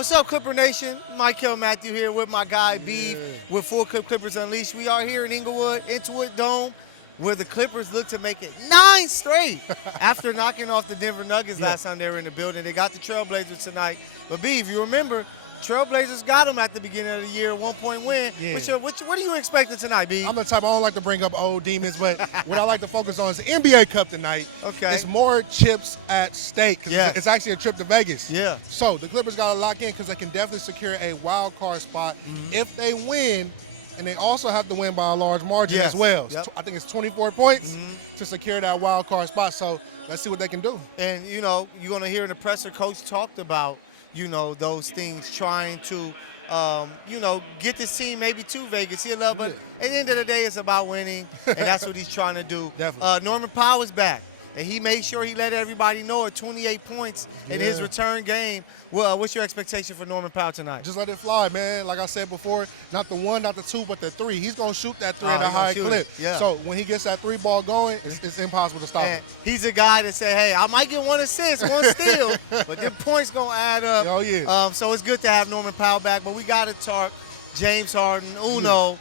What's up, Clipper Nation? Michael Matthew here with my guy B with Full Clip Clippers Unleashed. We are here in Inglewood, Intuit Dome, where the Clippers look to make it 9 straight after knocking off the Denver Nuggets last time they were in the building. They got the Trailblazers tonight. But B, if you remember, Trailblazers got them at the beginning of the year, 1-point win. Yeah. What are you expecting tonight, B? I'm the type, I don't like to bring up old demons, but what I like to focus on is the NBA Cup tonight. Okay. It's more chips at stake. Yeah. It's actually a trip to Vegas. Yeah. So the Clippers got to lock in because they can definitely secure a wild card spot if they win, and they also have to win by a large margin as well. Yep. I think it's 24 points to secure that wild card spot. So let's see what they can do. And, you know, you're going to hear in the presser, Coach talked about, you know, those things, trying to, you know, get this team maybe to Vegas. But at the end of the day, it's about winning, and that's what he's trying to do. Definitely. Norman Powell's back, and he made sure he let everybody know at 28 points in his return game. Well, what's your expectation for Norman Powell tonight? Just let it fly, man. Like I said before, not the 1, not the 2, but the 3. He's going to shoot that 3 at a high clip. Yeah. So when he gets that 3 ball going, it's impossible to stop him. He's a guy that said, hey, I might get 1 assist, 1 steal, but the points going to add up. Oh, yeah. So it's good to have Norman Powell back, but we got to talk James Harden, Uno.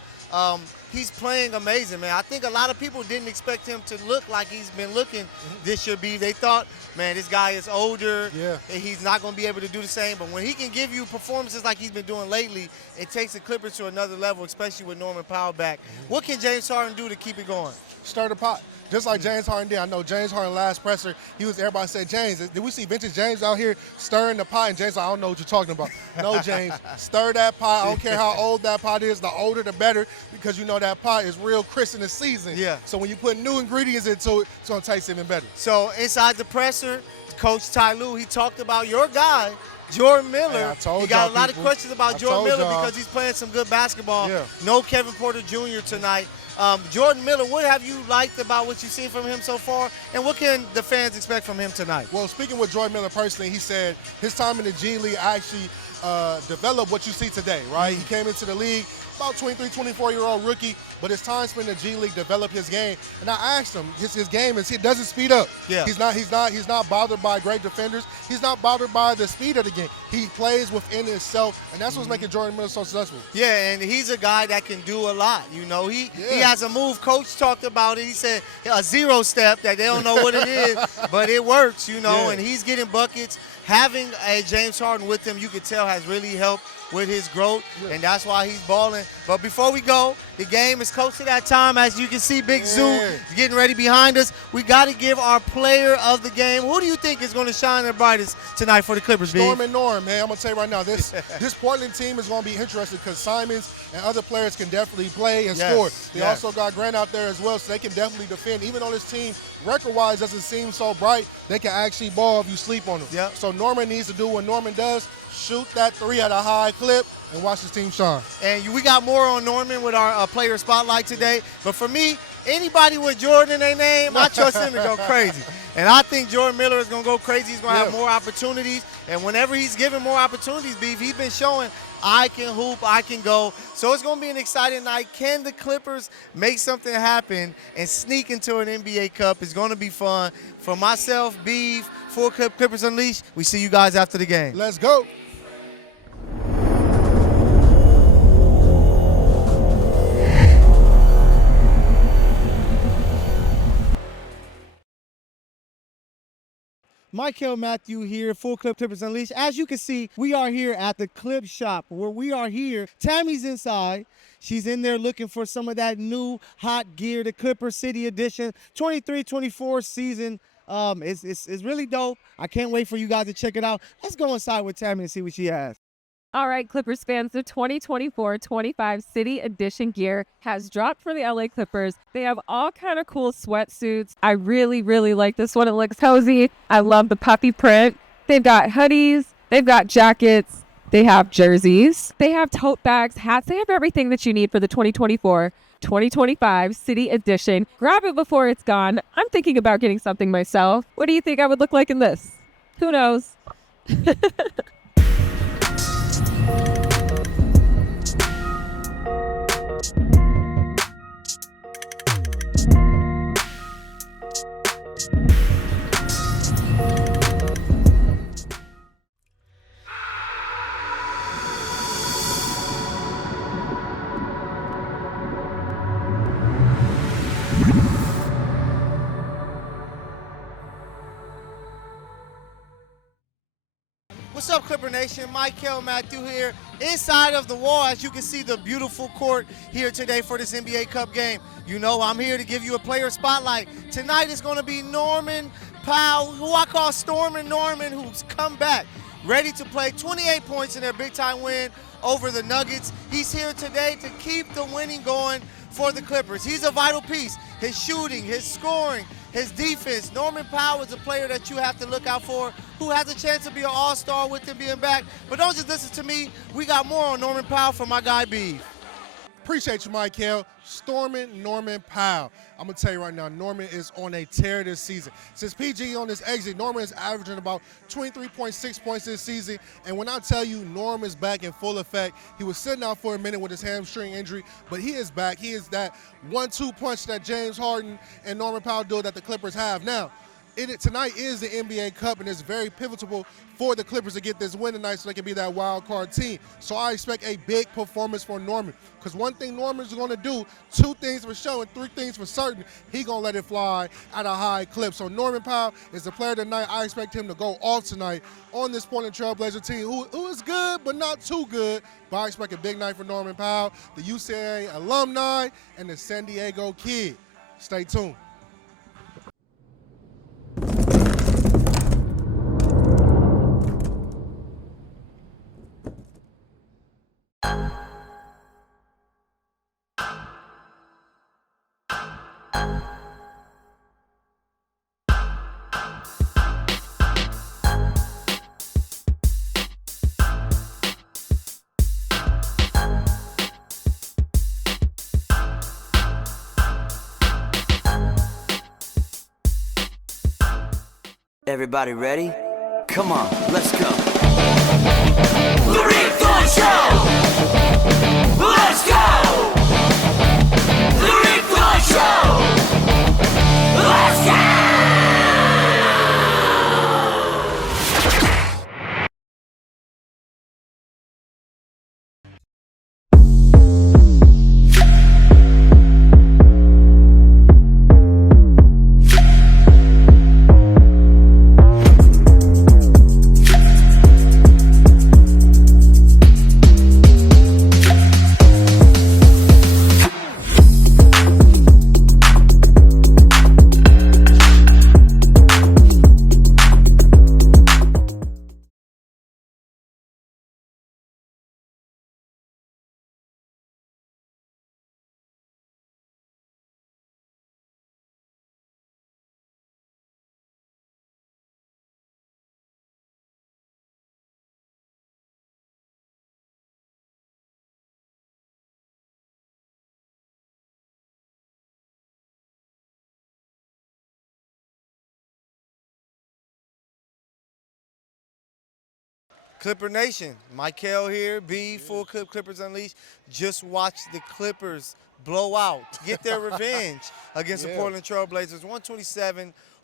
He's playing amazing, man. I think a lot of people didn't expect him to look like he's been looking this year, B. They thought, man, this guy is older. Yeah. And he's not going to be able to do the same. But when he can give you performances like he's been doing lately, it takes the Clippers to another level, especially with Norman Powell back. What can James Harden do to keep it going? Stir the pot. Just like James Harden did. I know James Harden last presser, everybody said, James, did we see vintage James out here stirring the pot? And James, I don't know what you're talking about. No, James, stir that pot. I don't care how old that pot is. The older, the better, because you know that pot is real crisp in the season. Yeah. So when you put new ingredients into it, it's going to taste even better. So inside the presser, Coach Ty Lue, he talked about your guy, Jordan Miller. Hey, I told he got y'all a lot people. of questions about I Jordan told Miller y'all. because he's playing some good basketball. Yeah. No Kevin Porter Jr. tonight. Jordan Miller, what have you liked about what you've seen from him so far, and what can the fans expect from him tonight? Well, speaking with Jordan Miller personally, he said his time in the G League actually developed what you see today, right? He came into the league about 23, 24-year-old rookie, but his time spent in the G League developed his game. And I asked him, his game it doesn't speed up. Yeah. He's not bothered by great defenders. He's not bothered by the speed of the game. He plays within himself, and that's what's making Jordan Miller so successful. Yeah, and he's a guy that can do a lot. You know, he has a move. Coach talked about it. He said a 0 step that they don't know what it is, but it works, you know, and he's getting buckets. Having a James Harden with him, you could tell, has really helped with his growth, and that's why he's balling. But before we go, the game is close to that time. As you can see, Big Zoo is getting ready behind us. We got to give our player of the game. Who do you think is going to shine the brightest tonight for the Clippers, B? Norm and Norm, man. I'm going to tell you right now, this Portland team is going to be interesting because Simons and other players can definitely play and score. They also got Grant out there as well, so they can definitely defend. Even though this team, record-wise, doesn't seem so bright, they can actually ball if you sleep on them. Yep. So Norman needs to do what Norman does, shoot that 3 at a high clip, and watch his team shine. And we got more on Norman with our player spotlight today. But for me, anybody with Jordan in their name, I trust him to go crazy. And I think Jordan Miller is going to go crazy. He's going to have more opportunities. And whenever he's given more opportunities, Beef, he's been showing I can hoop, I can go. So it's going to be an exciting night. Can the Clippers make something happen and sneak into an NBA Cup? It's going to be fun. For myself, Beef, Full Clip Clippers Unleashed, we see you guys after the game. Let's go. Michael Matthew here, Full Clip Clippers Unleashed. As you can see, we are here at the Clip Shop where we are here. Tammy's inside. She's in there looking for some of that new hot gear, the Clipper City Edition 23-24 season. It's really dope. I can't wait for you guys to check it out. Let's go inside with Tammy and see what she has. All right, Clippers fans, the 2024-25 City Edition gear has dropped for the LA Clippers. They have all kind of cool sweatsuits. I really, really like this one. It looks cozy. I love the puffy print. They've got hoodies. They've got jackets. They have jerseys. They have tote bags, hats. They have everything that you need for the 2024-2025 City Edition. Grab it before it's gone. I'm thinking about getting something myself. What do you think I would look like in this? Who knows? What's up, Clipper Nation? Michael Matthew here, inside of the wall, as you can see the beautiful court here today for this NBA Cup game. You know I'm here to give you a player spotlight. Tonight is going to be Norman Powell, who I call Stormin' Norman, who's come back, ready to play 28 points in their big-time win over the Nuggets. He's here today to keep the winning going for the Clippers. He's a vital piece. His shooting, his scoring, his defense. Norman Powell is a player that you have to look out for, who has a chance to be an all-star with him being back. But don't just listen to me. We got more on Norman Powell from my guy, B. Appreciate you, Michael. Stormin' Norman Powell. I'm going to tell you right now, Norman is on a tear this season. Since PG on this exit, Norman is averaging about 23.6 points this season. And when I tell you Norman is back in full effect, he was sitting out for a minute with his hamstring injury, but he is back. He is that 1-2 punch that James Harden and Norman Powell do that the Clippers have. Now, tonight is the NBA Cup, and it's very pivotal for the Clippers to get this win tonight so they can be that wild card team. So I expect a big performance for Norman, because one thing Norman's going to do, 2 things for sure and 3 things for certain, he going to let it fly at a high clip. So Norman Powell is the player tonight. I expect him to go off tonight on this Portland Trailblazer team, who is good but not too good. But I expect a big night for Norman Powell, the UCLA alumni, and the San Diego Kid. Stay tuned. Everybody ready? Come on, let's go. The Refund Show! Let's go! The Refund Show! Let's go! Clipper Nation, Michael here, B, Full Clip Clippers Unleashed. Just watch the Clippers blow out, get their revenge against the Portland Trailblazers,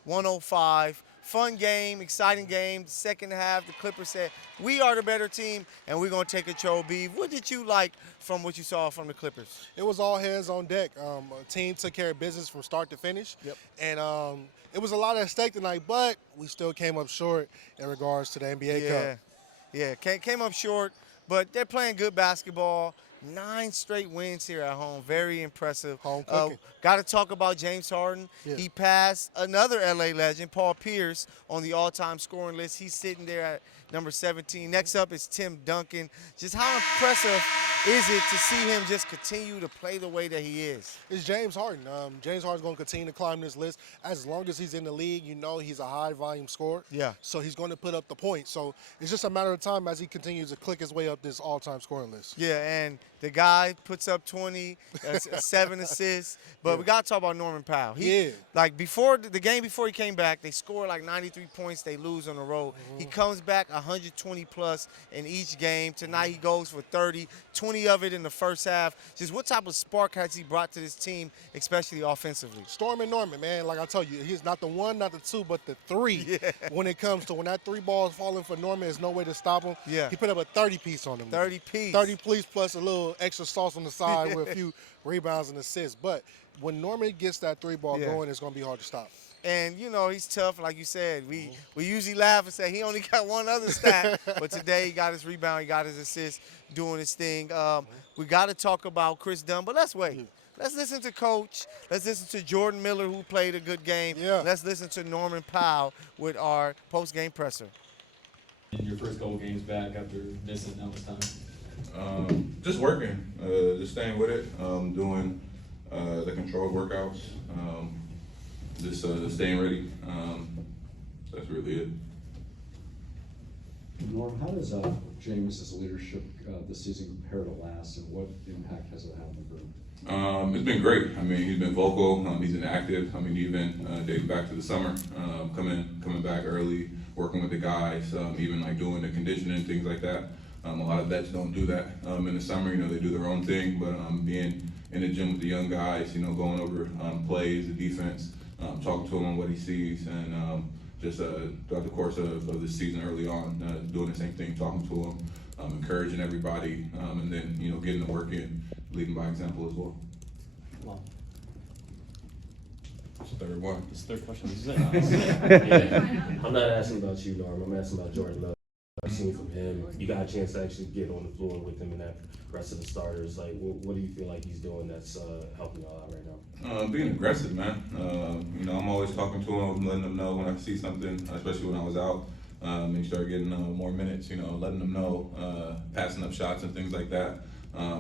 127-105. Fun game, exciting game. Second half, the Clippers said, we are the better team, and we're going to take control, B. What did you like from what you saw from the Clippers? It was all hands on deck. A team took care of business from start to finish. And it was a lot at stake tonight, but we still came up short in regards to the NBA Cup. Yeah, came up short, but they're playing good basketball. 9 straight wins here at home. Very impressive. Home cooking. Got to talk about James Harden. Yeah. He passed another LA legend, Paul Pierce, on the all-time scoring list. He's sitting there at number 17. Next up is Tim Duncan. Just how impressive is it to see him just continue to play the way that he is? It's James Harden. James Harden's going to continue to climb this list. As long as he's in the league, you know he's a high-volume scorer. Yeah. So he's going to put up the points. So it's just a matter of time as he continues to click his way up this all-time scoring list. Yeah, and the guy puts up 20, 7 assists. But we got to talk about Norman Powell. Like before the game before he came back, they scored like 93 points. They lose on the road. He comes back 120-plus in each game. Tonight he goes for 30, 20 of it in the first half. Just what type of spark has he brought to this team, especially offensively? Stormin' Norman, man, like I told you, he's not the 1, not the 2, but the 3 when it comes to when that 3 ball is falling for Norman, there's no way to stop him. Yeah. He put up a 30-piece on him. 30-piece. 30-piece plus a little extra sauce on the side with a few rebounds and assists. But when Norman gets that 3 ball going, it's going to be hard to stop. And, you know, he's tough, like you said. We usually laugh and say he only got one other stat, but today he got his rebound, he got his assist, doing his thing. We got to talk about Chris Dunn, but let's wait. Let's listen to Coach. Let's listen to Jordan Miller, who played a good game. Yeah. Let's listen to Norman Powell with our post-game presser. In your first couple games back after missing how much time? Just working, just staying with it, doing the controlled workouts, just staying ready. That's really it. Norm, how does James's leadership this season compare to last, and what impact has it had on the group? It's been great. I mean, he's been vocal. He's been active. I mean, even dating back to the summer, coming back early, working with the guys, even like doing the conditioning, things like that. A lot of vets don't do that in the summer. You know, they do their own thing. But being in the gym with the young guys, you know, going over plays, the defense, talking to him on what he sees, and just throughout the course of the season early on, doing the same thing, talking to him, encouraging everybody, and then, you know, getting the work in, leading by example as well. Wow. That's the third one. This third question. Yeah. I'm not asking about you, Norm. I'm asking about Jordan Miller. I've seen from him. You got a chance to actually get on the floor with him and that rest of the starters. Like, what do you feel like he's doing that's helping y'all out right now? Being aggressive, man. You know, I'm always talking to him, letting him know when I see something, especially when I was out. And he started getting more minutes, you know, letting them know, passing up shots and things like that.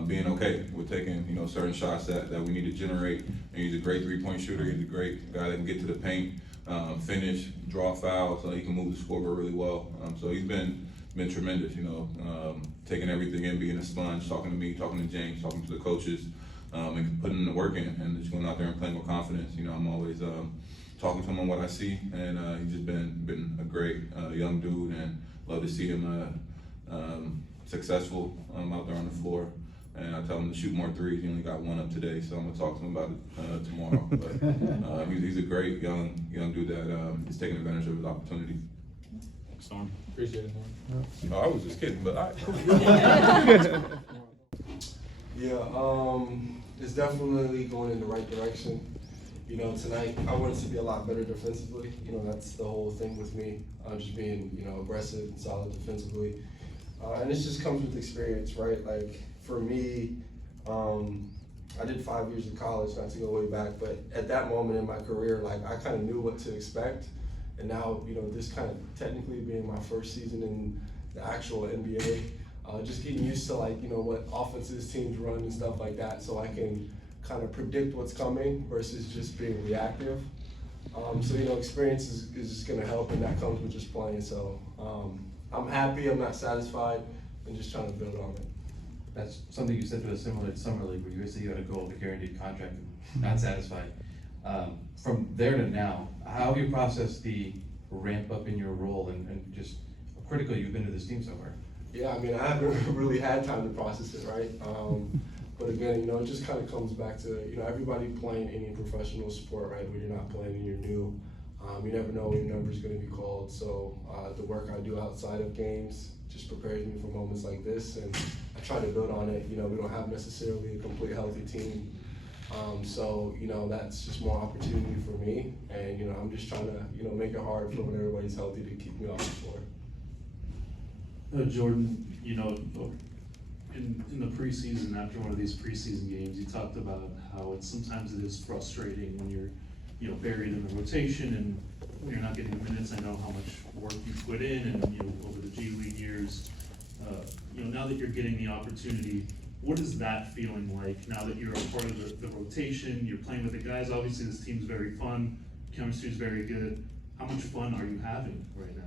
Being okay with taking, you know, certain shots that we need to generate. And he's a great three-point shooter. He's a great guy that can get to the paint, finish, draw fouls. He can move the scoreboard really well. So he's been tremendous, you know, taking everything in, being a sponge, talking to me, talking to James, talking to the coaches, and putting the work in, and just going out there and playing with confidence. You know, I'm always talking to him on what I see, and he's just been a great young dude, and love to see him successful out there on the floor. And I tell him to shoot more threes. He only got one up today, so I'm gonna talk to him about it tomorrow. But he's a great young dude that is taking advantage of his opportunity. Storm. Appreciate it, Norm. Oh, I was just kidding, but all right, cool. Yeah, it's definitely going in the right direction. You know, tonight I wanted to be a lot better defensively. You know, that's the whole thing with me. Just being, you know, aggressive and solid defensively. And this just comes with experience, right? Like, for me, I did 5 years of college, not to go way back, but at that moment in my career, like, I kind of knew what to expect. And now, you know, this kind of technically being my first season in the actual NBA, just getting used to, like, you know, what offenses teams run and stuff like that, so I can kind of predict what's coming versus just being reactive. So, you know, experience is just going to help, and that comes with just playing. So I'm happy, I'm not satisfied, and just trying to build on it. That's something you said to us similar to Summer League, where you said you had a goal of a guaranteed contract and not satisfied. From there to now, how have you processed the ramp up in your role and just how critical you've been to this team so far? Yeah, I mean, I haven't really had time to process it, right? But again, you know, it just kind of comes back to, you know, everybody playing any professional sport, right? When you're not playing and you're new, you never know when your number's going to be called. So the work I do outside of games just prepares me for moments like this, and I try to build on it. You know, we don't have necessarily a complete healthy team. So, you know, that's just more opportunity for me. And, you know, I'm just trying to, you know, make it hard for when everybody's healthy to keep me off the floor. Jordan, you know, in the preseason, after one of these preseason games, you talked about how sometimes it is frustrating when you're, you know, buried in the rotation and when you're not getting the minutes. I know how much work you put in, and, you know, over the G League years, you know, now that you're getting the opportunity, what is that feeling like now that you're a part of the rotation, you're playing with the guys? Obviously this team's very fun, chemistry is very good. How much fun are you having right now?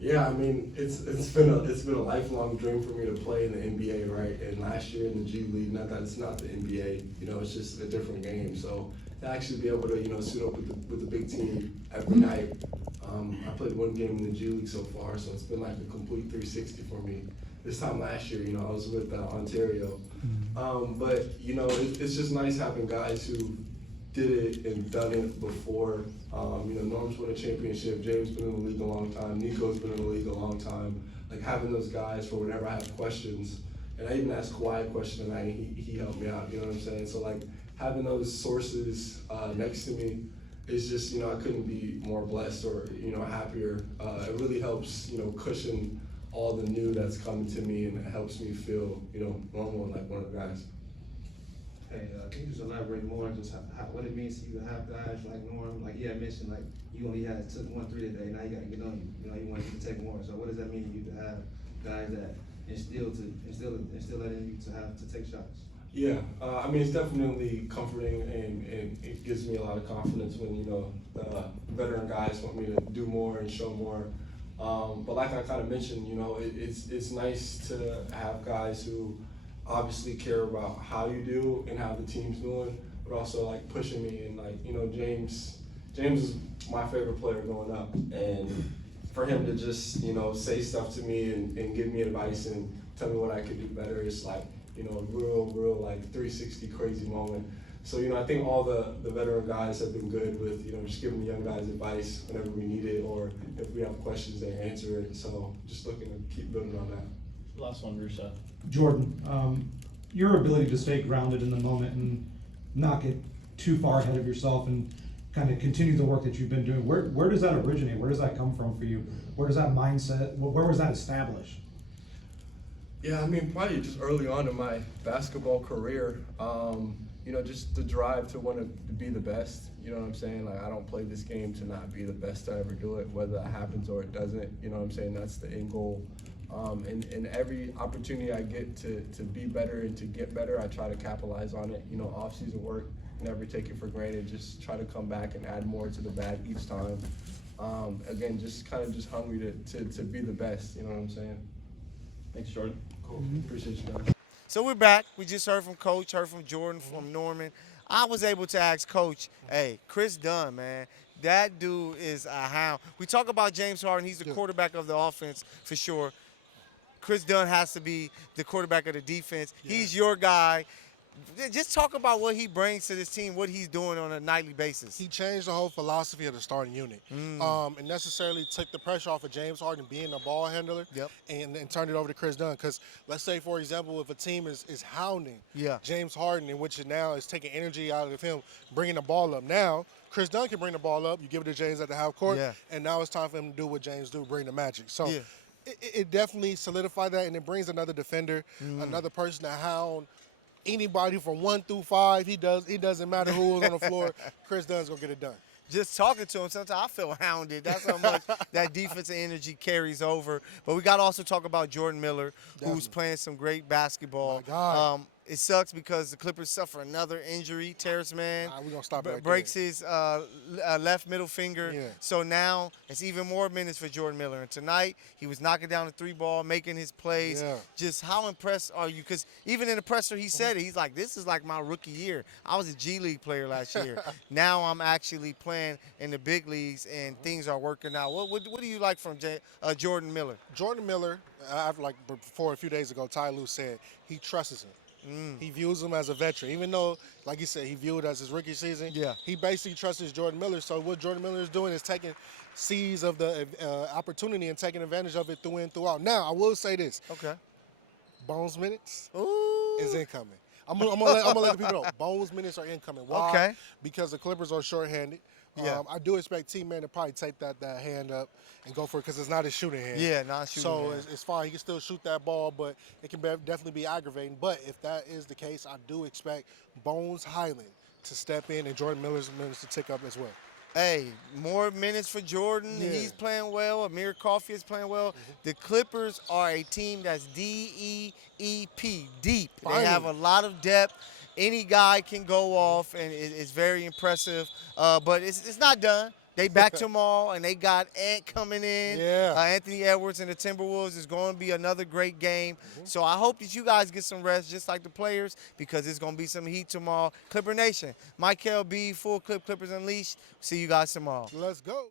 Yeah, I mean, it's been a lifelong dream for me to play in the NBA, right? And last year in the G League, not that it's not the NBA, you know, it's just a different game. So to actually be able to, you know, suit up with the big team every night. I played one game in the G League so far, so it's been like a complete 360 for me. This time last year, you know, I was with Ontario. But, you know, it's just nice having guys who did it and done it before. You know, Norm's won a championship, James been in the league a long time, Nico's been in the league a long time. Like, having those guys for whenever I have questions, and I even asked Kawhi a question tonight, and he helped me out, you know what I'm saying? So, like, having those sources next to me it's just, you know, I couldn't be more blessed or, you know, happier. It really helps, you know, cushion all the new that's coming to me, and it helps me feel, you know, normal and like one of the guys. Hey, can you just elaborate more on just what it means to you to have guys like Norm? Like, yeah, I mentioned like you only took 1 3 today. Now you got to get on you. You know, you want to take more. So what does that mean to you to have guys that instill that in you to take shots? Yeah, I mean, it's definitely comforting, and it gives me a lot of confidence when, you know, the veteran guys want me to do more and show more. But like I kind of mentioned, you know, it's nice to have guys who obviously care about how you do and how the team's doing, but also like pushing me, and like, you know, James is my favorite player growing up, and for him to just, you know, say stuff to me and give me advice and tell me what I could do better, it's like, you know, real like 360 crazy moment. So, you know, I think all the veteran guys have been good with, you know, just giving the young guys advice whenever we need it, or if we have questions, they answer it. So just looking to keep building on that. Last one, Rusa. Jordan, your ability to stay grounded in the moment and not get too far ahead of yourself and kind of continue the work that you've been doing, where does that originate? Where does that come from for you? Where does that mindset, where was that established? Yeah, I mean, probably just early on in my basketball career, you know, just the drive to want to be the best. You know what I'm saying? Like, I don't play this game to not be the best to ever do it, whether that happens or it doesn't. You know what I'm saying? That's the end goal. And every opportunity I get to be better and to get better, I try to capitalize on it. You know, off-season work, never take it for granted. Just try to come back and add more to the bag each time. Again, just kind of just hungry to be the best. You know what I'm saying? Thanks, Jordan. Cool. Appreciate you guys. So we're back. We just heard from Coach, heard from Jordan, from Norman. I was able to ask Coach, hey, Chris Dunn, man, that dude is a hound. We talk about James Harden. He's the quarterback of the offense for sure. Chris Dunn has to be the quarterback of the defense. Yeah. He's your guy. Just talk about what he brings to this team, what he's doing on a nightly basis. He changed the whole philosophy of the starting unit, and necessarily took the pressure off of James Harden being a ball handler, and turned it over to Chris Dunn. Because let's say, for example, if a team is hounding James Harden, in which now is taking energy out of him, bringing the ball up. Now, Chris Dunn can bring the ball up. You give it to James at the half court, and now it's time for him to do what James do, bring the magic. So it definitely solidified that, and it brings another defender, another person to hound anybody from 1 through 5. It doesn't matter who's on the floor. Chris Dunn's gonna get it done. Just talking to him, sometimes I feel hounded. That's how much that defensive energy carries over. But we got to also talk about Jordan Miller, who's playing some great basketball. It sucks because the Clippers suffer another injury. Terrace man we're gonna stop breaks his left middle finger. So now it's even more minutes for Jordan Miller. And tonight he was knocking down the 3-ball, making his plays. Just how impressed are you? Because even in the presser he said it. He's like, this is like my rookie year. I was a G League player last year. Now I'm actually playing in the big leagues and things are working out. What do you like from Jordan Miller? Jordan Miller, like before a few days ago, Ty Lue said he trusts him. He views him as a veteran, even though, like you said, he viewed it as his rookie season. He basically trusts Jordan Miller. So what Jordan Miller is doing is taking seeds of the opportunity and taking advantage of it through and throughout. Now, I will say this. Bones minutes is incoming. I'm gonna let the people know. Bones minutes are incoming. Why? Because the Clippers are shorthanded. I do expect T-Man to probably take that hand up and go for it because it's not his shooting hand. Not shooting hand. So it's fine. He can still shoot that ball, but it can definitely be aggravating. But if that is the case, I do expect Bones Highland to step in and Jordan Miller's minutes to tick up as well. Hey, more minutes for Jordan. He's playing well. Amir Coffey is playing well. The Clippers are a team that's D-E-E-P, deep. Finally. They have a lot of depth. Any guy can go off, and it's very impressive. But it's not done. They back tomorrow, and they got Ant coming in. Anthony Edwards and the Timberwolves is going to be another great game. So I hope that you guys get some rest, just like the players, because it's going to be some heat tomorrow. Clipper Nation, Mike B, Full Clip Clippers Unleashed. See you guys tomorrow. Let's go.